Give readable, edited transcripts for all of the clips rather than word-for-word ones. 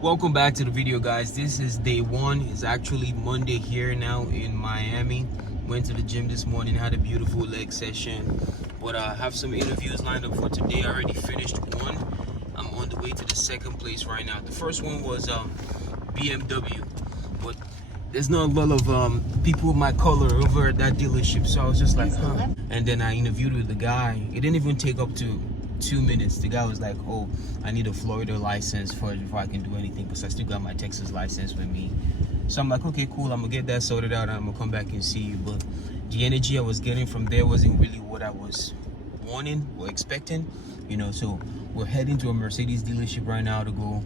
Welcome back to the video, guys. This is day one. It's actually Monday here now in Miami. Went to the gym this morning, had a beautiful leg session, but I have some interviews lined up for today. I already finished one. I'm on the way to the second place right now. The first one was BMW, but there's not a lot of people of my color over at that dealership, so I was just like, huh. And then I interviewed with the guy. It didn't even take up to 2 minutes. The guy was like, oh, I need a Florida license first before I can do anything, because I still got my Texas license with me. So I'm like, okay, cool, I'm gonna get that sorted out and I'm gonna come back and see you. But the energy I was getting from there wasn't really what I was wanting or expecting, so we're heading to a Mercedes dealership right now to go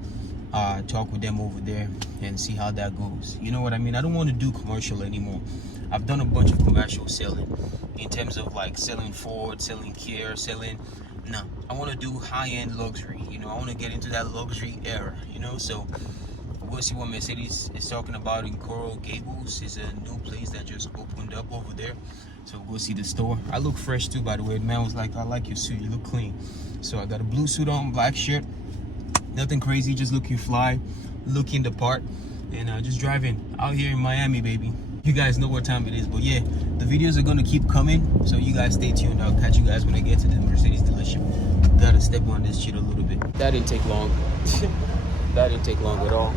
talk with them over there and see how that goes. You know what I mean? I don't want to do commercial anymore. I've done a bunch of commercial selling in terms of like selling Ford, selling Kia, selling. No, I want to do high-end luxury. I want to get into that luxury era. So we'll see what Mercedes is talking about in Coral Gables. Is a new place that just opened up over there. So we'll see the store. I look fresh too, by the way. The man was like, I like your suit, you look clean. So I got a blue suit on, black shirt. Nothing crazy, just looking fly, looking the part, and just driving out here in Miami, baby. You guys know what time it is, but yeah, the videos are gonna keep coming, so you guys stay tuned. I'll catch you guys when I get to the Mercedes dealership. Gotta step on this shit a little bit. That didn't take long. That didn't take long at all.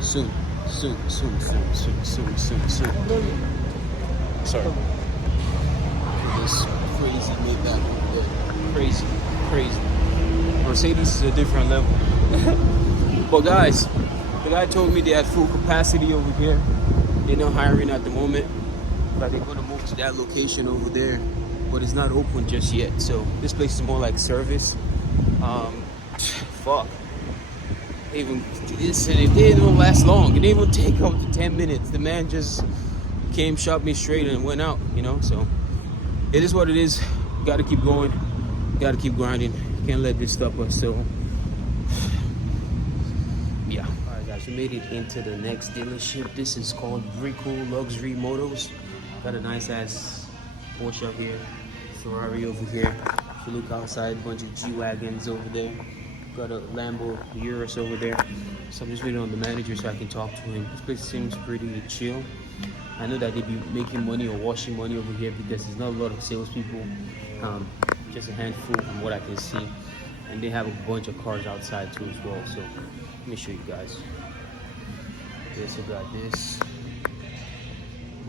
Soon. Sorry. This crazy midnight over there. Crazy. Mercedes is a different level. But guys, the guy told me they had full capacity over here. They're not hiring at the moment, but they're gonna move to that location over there, but it's not open just yet. So this place is more like service. Fuck. It didn't last long. It didn't even take up to 10 minutes. The man just came, shot me straight, and went out. So it is what it is. Got to keep going. Got to keep grinding. Can't let this stop us. So yeah. All right, guys, we made it into the next dealership. This is called Brico Luxury Motors. Got a nice ass Porsche out here, Ferrari over here. If you look outside, a bunch of G-Wagons over there. Got a Lambo Urus over there. So I'm just waiting on the manager so I can talk to him. This place seems pretty chill. I know that they be making money or washing money over here because there's not a lot of salespeople. Just a handful from what I can see. And they have a bunch of cars outside too as well. So let me show you guys. Okay, so got this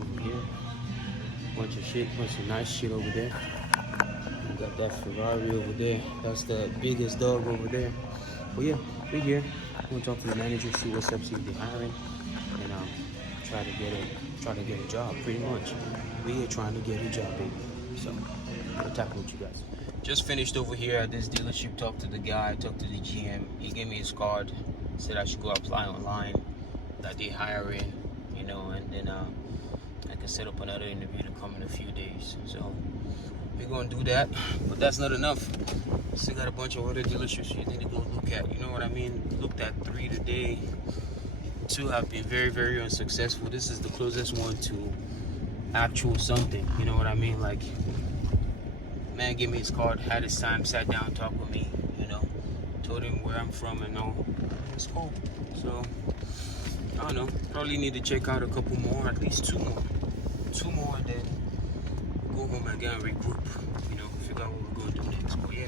over here. Bunch of nice shit over there. We got that Ferrari over there. That's the biggest dog over there. But yeah, we're here. I'm gonna talk to the manager, see what's up, see if they're hiring, and try to get a job. Pretty much, we're here trying to get a job, baby. So I'll tackle with you guys. Just finished over here at this dealership. Talked to the guy, talked to the GM. He gave me his card. Said I should go apply online. That they hiring, and then I can set up another interview to come in a few days. So we're gonna do that, but that's not enough. Still got a bunch of other dealerships you need to go look at. You know what I mean? Looked at 3 today. 2 have been very, very unsuccessful. This is the closest one to actual something. You know what I mean? Like, man gave me his card, had his time, sat down, talked with me. Told him where I'm from and all. It's cool. So I don't know. Probably need to check out a couple more, at least 2 more. 2 more, and then go home again and regroup, figure out what we're going to do next. But yeah,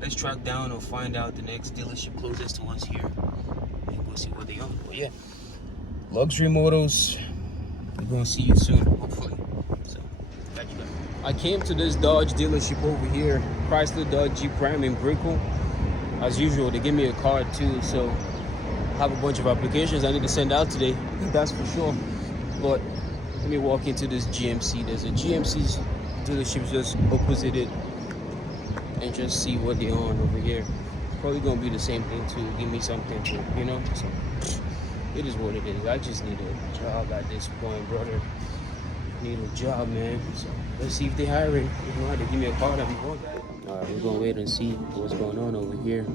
let's track down or find out the next dealership closest to us here and go see what they own. But yeah, Luxury Motors, we're going to see you soon, hopefully. So, thank you guys. I came to this Dodge dealership over here, Chrysler Dodge Jeep Ram in Brickell. As usual, they give me a card too, so I have a bunch of applications I need to send out today, that's for sure. But let me walk into this GMC. There's a GMC dealership just opposite it, and just see what they own over here. Probably gonna be the same thing too. Give me something to, So it is what it is. I just need a job at this point, brother. Need a job, man. So let's see if they're hiring. If not, they give me a card, I'm going. All right, we're gonna wait and see what's going on over here.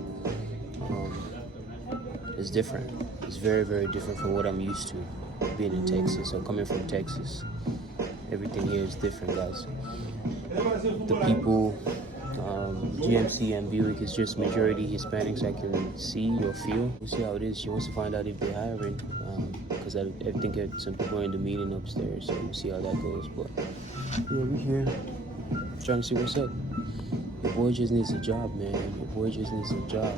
It's different. It's very, very different from what I'm used to being in Texas or coming from Texas. Everything here is different, guys. The people, GMC and Buick is just majority Hispanics I can see or feel. We'll see how it is. She wants to find out if they're hiring, because I think some people are in the meeting upstairs, so we'll see how that goes. But yeah, we're here trying to see what's up. Your boy just needs a job, man. Your boy just needs a job.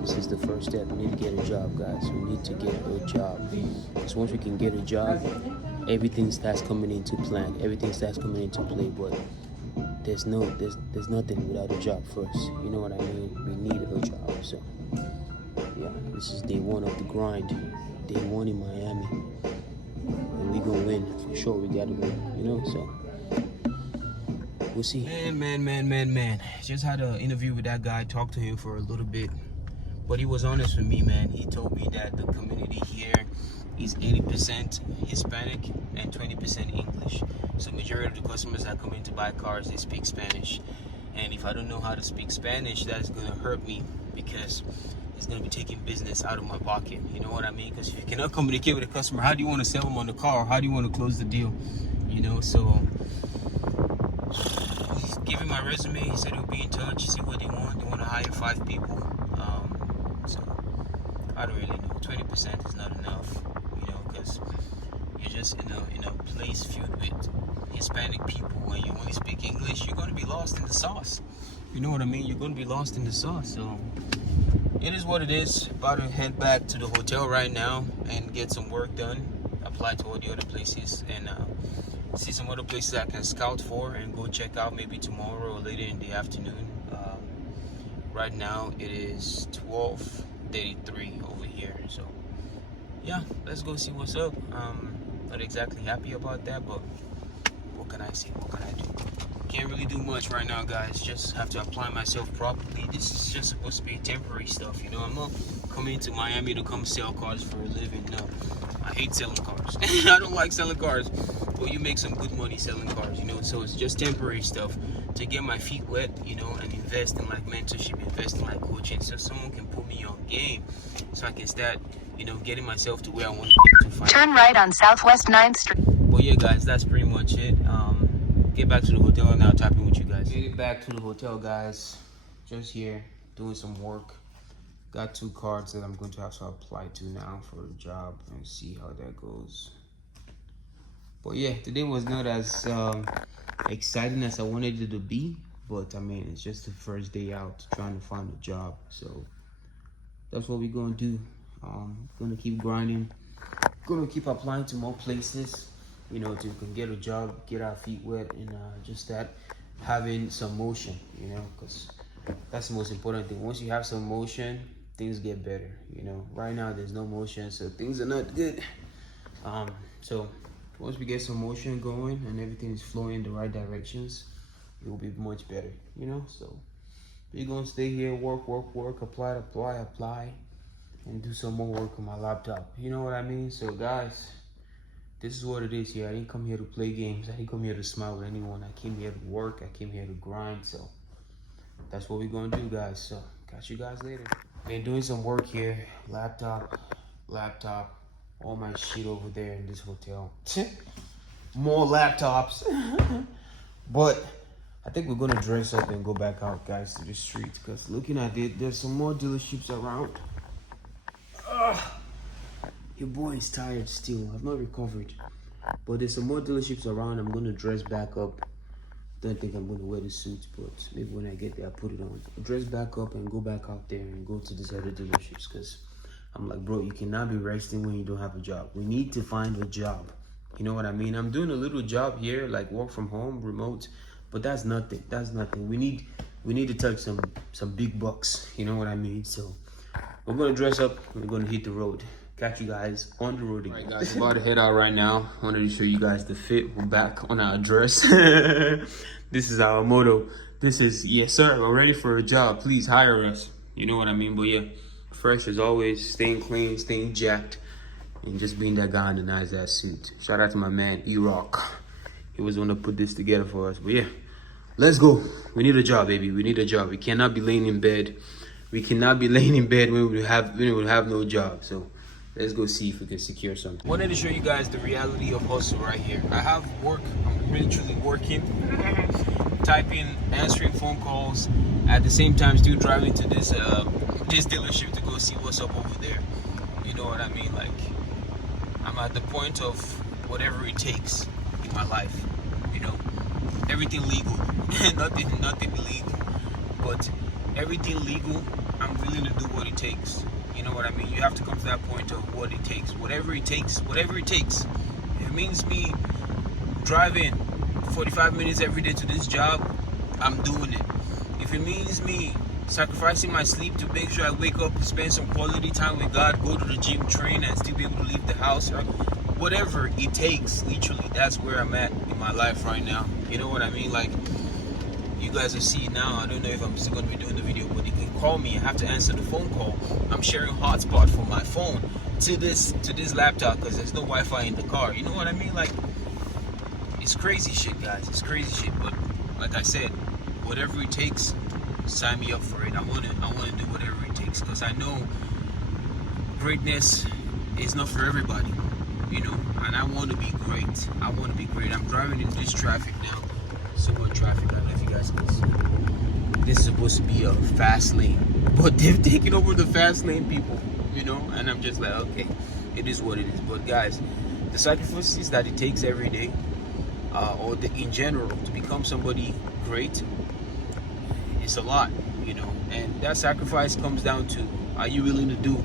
This is the first step. We need to get a job, guys. We need to get a job. Because once we can get a job, everything starts coming into plan. Everything starts coming into play. But there's nothing without a job first. You know what I mean? We need a job. So yeah, this is day one of the grind. Day one in Miami. And we gonna win. For sure, we gotta win. You know, so we'll see. Man. Just had an interview with that guy. Talked to him for a little bit. But he was honest with me, man. He told me that the community here is 80% Hispanic and 20% English. So majority of the customers that come in to buy cars, they speak Spanish. And if I don't know how to speak Spanish, that's gonna hurt me because it's gonna be taking business out of my pocket. You know what I mean? Because if you cannot communicate with a customer, how do you want to sell them on the car? How do you want to close the deal? You know, so he's giving my resume. He said he'll be in touch, see what they want. They want to hire 5 people. So I don't really know. 20% is not enough, you know, because you're just in a place filled with Hispanic people. When you only speak English, you're going to be lost in the sauce. You know what I mean? You're going to be lost in the sauce. So it is what it is. About to head back to the hotel right now and get some work done. Apply to all the other places and see some other places I can scout for and go check out maybe tomorrow or later in the afternoon. Right now it is 12:33 over here, so yeah, let's go see what's up. Not exactly happy about that, but what can I say? What can I do? Can't really do much right now, guys. Just have to apply myself properly. This is just supposed to be temporary stuff, you know. I'm not coming to Miami to come sell cars for a living. No, I hate selling cars. I don't like selling cars, but you make some good money selling cars, you know. So it's just temporary stuff to get my feet wet, you know, and invest in like mentorship, invest in like coaching, so someone can put me on game, so I can start, you know, getting myself to where I want to get to. Turn right on Southwest 9th Street. But yeah, guys, that's pretty much it. Get back to the hotel and I'll tap in with you guys. Made it back to the hotel, guys. Just here doing some work. Got 2 cards that I'm going to have to apply to now for a job and see how that goes. But yeah, today was not as exciting as I wanted it to be, but I mean, it's just the first day out trying to find a job, so that's what we're gonna do. Gonna keep grinding, gonna keep applying to more places, you know, to can get a job, get our feet wet, and just start having some motion, you know, because that's the most important thing. Once you have some motion, things get better, you know. Right now there's no motion, so things are not good. So once we get some motion going and everything is flowing in the right directions, it will be much better, you know. So we're gonna stay here, work, apply, and do some more work on my laptop. You know what I mean? So guys, this is what it is here. I didn't come here to play games. I didn't come here to smile with anyone. I came here to work. I came here to grind. So that's what we're gonna do, guys. So catch you guys later. Been doing some work here. Laptop, all my shit over there in this hotel. More laptops. But I think we're gonna dress up and go back out, guys, to the streets, because looking at it, there's some more dealerships around. Your boy is tired still. I've not recovered, but there's some more dealerships around. I'm gonna dress back up. Don't think I'm gonna wear the suit, but maybe when I get there, I'll put it on. I'll dress back up and go back out there and go to these other dealerships, because I'm like, bro, you cannot be resting when you don't have a job. We need to find a job. You know what I mean? I'm doing a little job here, like work from home, remote, but that's nothing. That's nothing. We need to touch some big bucks. You know what I mean? So we're gonna dress up. We're gonna hit the road. Catch you guys on the road again. All right, guys, we're about to head out right now. I wanted to show you guys the fit. We're back on our dress. This is our motto. This is, yes, sir, we're ready for a job. Please hire us. You know what I mean? But yeah, fresh as always, staying clean, staying jacked, and just being that guy in the nice ass suit. Shout out to my man, E-Rock. He was the one to put this together for us. But yeah, let's go. We need a job, baby. We need a job. We cannot be laying in bed. We cannot be laying in bed when we have no job. So let's go see if we can secure something. Wanted to show you guys the reality of hustle right here. I have work. I'm really truly working. typing, answering phone calls, at the same time still driving to this this dealership to go see what's up over there. You know what I mean? Like, I'm at the point of whatever it takes in my life. You know, everything legal, nothing illegal, but everything legal. I'm willing to do what it takes. You know what I mean? You have to come to that point of what it takes, whatever it takes, whatever it takes. If it means me driving 45 minutes every day to this job, I'm doing it. If it means me sacrificing my sleep to make sure I wake up, spend some quality time with God, go to the gym, train, and still be able to leave the house, right? Whatever it takes, literally, that's where I'm at in my life right now. You know what I mean? Like, you guys will see now. I don't know if I'm still going to be doing the video, but you can call me. I have to answer the phone call. I'm sharing hotspot from my phone to this laptop because there's no Wi-Fi in the car. You know what I mean? Like, it's crazy shit, guys. It's crazy shit. But like I said, whatever it takes, sign me up for it. I want to do whatever it takes because I know greatness is not for everybody, you know. And I want to be great. I want to be great. I'm driving in this traffic now. So much traffic. I don't know if you guys can see. This is supposed to be a fast lane, but they've taken over the fast lane, people. You know, and I'm just like, okay, it is what it is. But guys, the sacrifices that it takes every day, in general, to become somebody great, it's a lot, you know. And that sacrifice comes down to, are you willing to do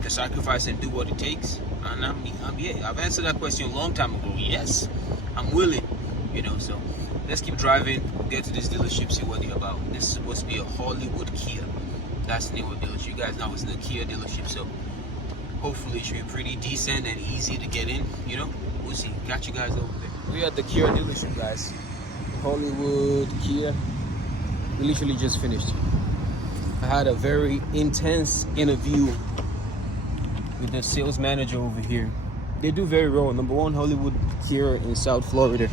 the sacrifice and do what it takes? And I've answered that question a long time ago. Yes, I'm willing, you know. So let's keep driving, get to this dealership, see what they're about. This is supposed to be a Hollywood Kia. That's the name of the dealership. You guys know it's the Kia dealership, so hopefully it should be pretty decent and easy to get in, you know. We'll see. Got you guys over there. We're at the Kia dealership, guys. Hollywood Kia. We literally just finished. I had a very intense interview with the sales manager over here. They do very well. Number one, Hollywood Kia in South Florida.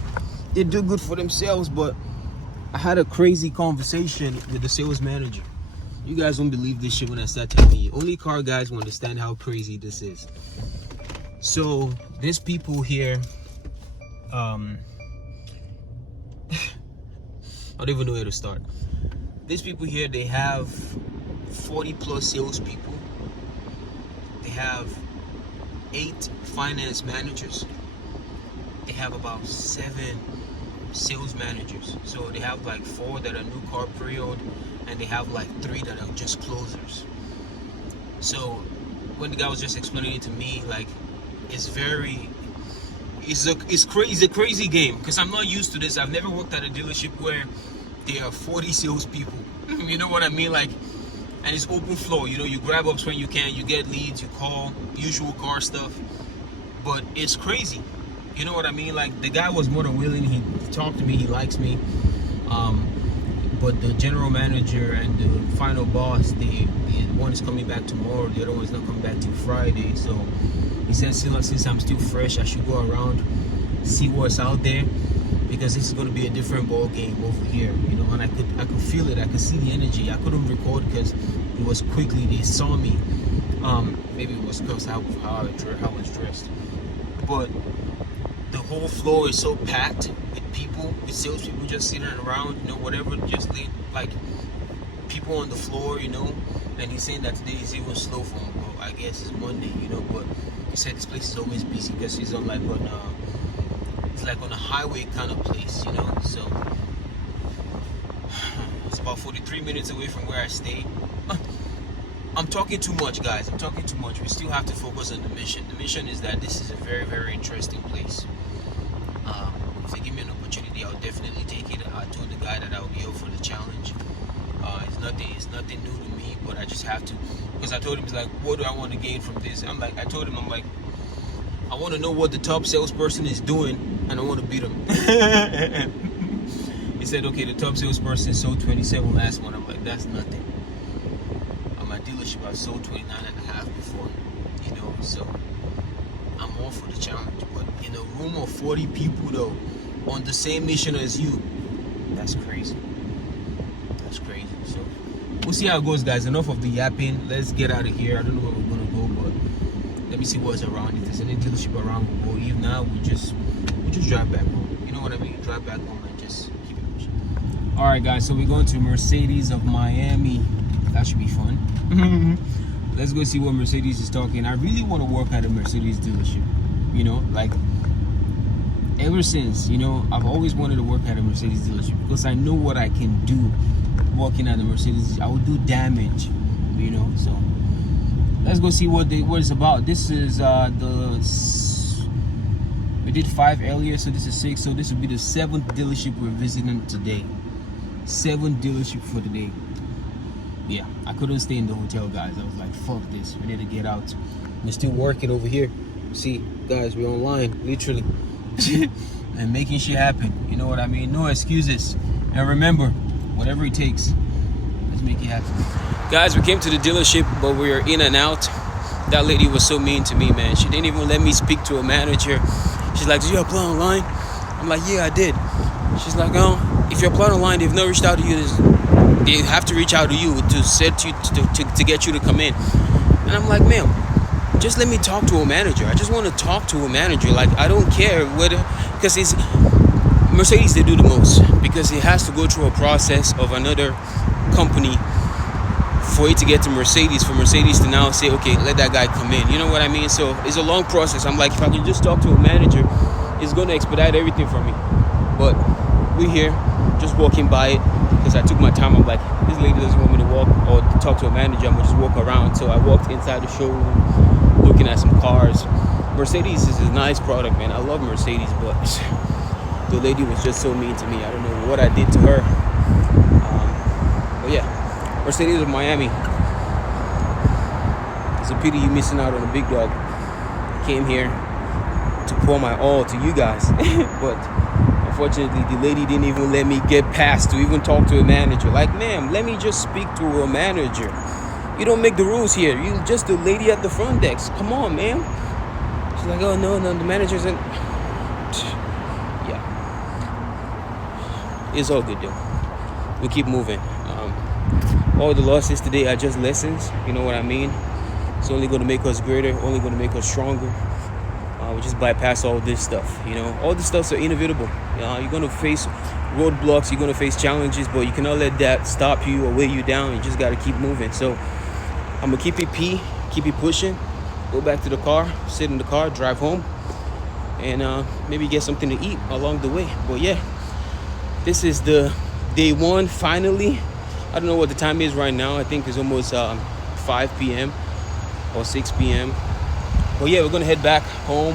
They do good for themselves, but I had a crazy conversation with the sales manager. You guys won't believe this shit when I start telling you. Only car guys will understand how crazy this is. So there's people here. I don't even know where to start. These people here, they have 40 plus salespeople. They have 8 finance managers. They have about 7 sales managers. So they have like 4 that are new car pre-owned, and they have like 3 that are just closers. So when the guy was just explaining it to me, like, it's a crazy game, because I'm not used to this. I've never worked at a dealership where there are 40 salespeople. You know what I mean? Like, and it's open floor. You know, you grab ups when you can, you get leads, you call, usual car stuff. But it's crazy. You know what I mean? Like, the guy was more than willing. He talked to me. He likes me. But the general manager and the final boss, the one is coming back tomorrow. The other one's not coming back till Friday. So he said, since I'm still fresh, I should go around, see what's out there, because this is going to be a different ball game over here, you know. And I could feel it. I could see the energy. I couldn't record because it was quickly. They saw me. Maybe it was because how I was dressed, but the whole floor is so packed with people, with salespeople just sitting around, you know, whatever, just like people on the floor, you know. And he's saying that today is even slow for him. Well, I guess it's Monday, you know, but he said this place is always busy because he's on like it's like on a highway kind of place, you know. So it's about 43 minutes away from where I stay. I'm talking too much, guys. I'm talking too much. We still have to focus on the mission. The mission is that this is a very, very interesting place. If they give me an opportunity, I'll definitely take it. I told the guy that I'll be up for the challenge. It's nothing new to me, but I just have to, because I told him, he's like, what do I want to gain from this? I told him, I want to know what the top salesperson is doing, and I want to beat him. He said, okay, the top salesperson sold 27 last month. I'm like, that's nothing. At my dealership, I've sold 29.5 before, you know, so I'm all for the challenge. But in a room of 40 people, though, on the same mission as you, that's crazy. That's crazy. So we'll see how it goes, guys. Enough of the yapping. Let's get out of here. I don't know where we're gonna go, but let me see what's around. If there's any dealership around, we'll go. If not, we'll just drive back home. You know what I mean? Drive back home and just keep it pushing. All right, guys. So we're going to Mercedes of Miami. That should be fun. Let's go see what Mercedes is talking. I really want to work at a Mercedes dealership. You know, like ever since, you know, I've always wanted to work at a Mercedes dealership because I know what I can do working at a Mercedes. I will do damage, you know. So let's go see what it's about. This is we did 5 earlier, so this is 6. So this will be the 7th dealership we're visiting today. 7 dealership for today. Yeah, I couldn't stay in the hotel, guys. I was like, fuck this. We need to get out. We're still working over here. See, guys, we're online, literally. And making shit happen. You know what I mean? No excuses. And remember, whatever it takes, let's make it happen. Guys, we came to the dealership, but we were in and out. That lady was so mean to me, man. She didn't even let me speak to a manager. She's like, did you apply online? I'm like, yeah, I did. She's like, oh, if you apply online, they've not reached out to you. They have to reach out to you to set you to get you to come in. And I'm like, ma'am, just let me talk to a manager. I just want to talk to a manager. Like, I don't care whether, because it's Mercedes, they do the most because it has to go through a process of another company for it to get to Mercedes, for Mercedes to now say, okay, let that guy come in. You know what I mean? So it's a long process. I'm like, if I can just talk to a manager, it's going to expedite everything for me. But we're here, just walking by it because I took my time. I'm like, this lady doesn't want me to walk or talk to a manager. I'm going to just walk around. So I walked inside the showroom, looking at some cars. Mercedes is a nice product, man. I love Mercedes, but the lady was just so mean to me. I don't know what I did to her. But yeah. Mercedes of Miami. It's a pity you missing out on a big dog. I came here to pour my all to you guys. But unfortunately, the lady didn't even let me get past to even talk to a manager. Like, ma'am, let me just speak to a manager. You don't make the rules here. You just the lady at the front desk. Come on, ma'am. She's like, oh, no, the manager's in. Yeah. It's all good, though. We'll keep moving. All the losses today are just lessons. You know what I mean? It's only going to make us greater, only going to make us stronger. We just bypass all this stuff. You know, all this stuff's inevitable. You're going to face roadblocks, you're going to face challenges, but you cannot let that stop you or weigh you down. You just got to keep moving. So I'm going to keep it pushing, go back to the car, sit in the car, drive home, and maybe get something to eat along the way. But yeah, this is the day 1 finally. I don't know what the time is right now. I think it's almost 5 p.m. or 6 p.m. But yeah, we're going to head back home.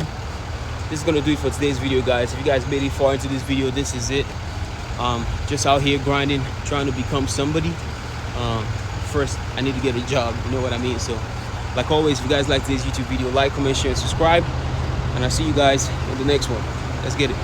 This is going to do it for today's video, guys. If you guys made it far into this video, this is it. Just out here grinding, trying to become somebody. First, I need to get a job. You know what I mean? So, like always, if you guys like today's YouTube video, like, comment, share, and subscribe. And I'll see you guys in the next one. Let's get it.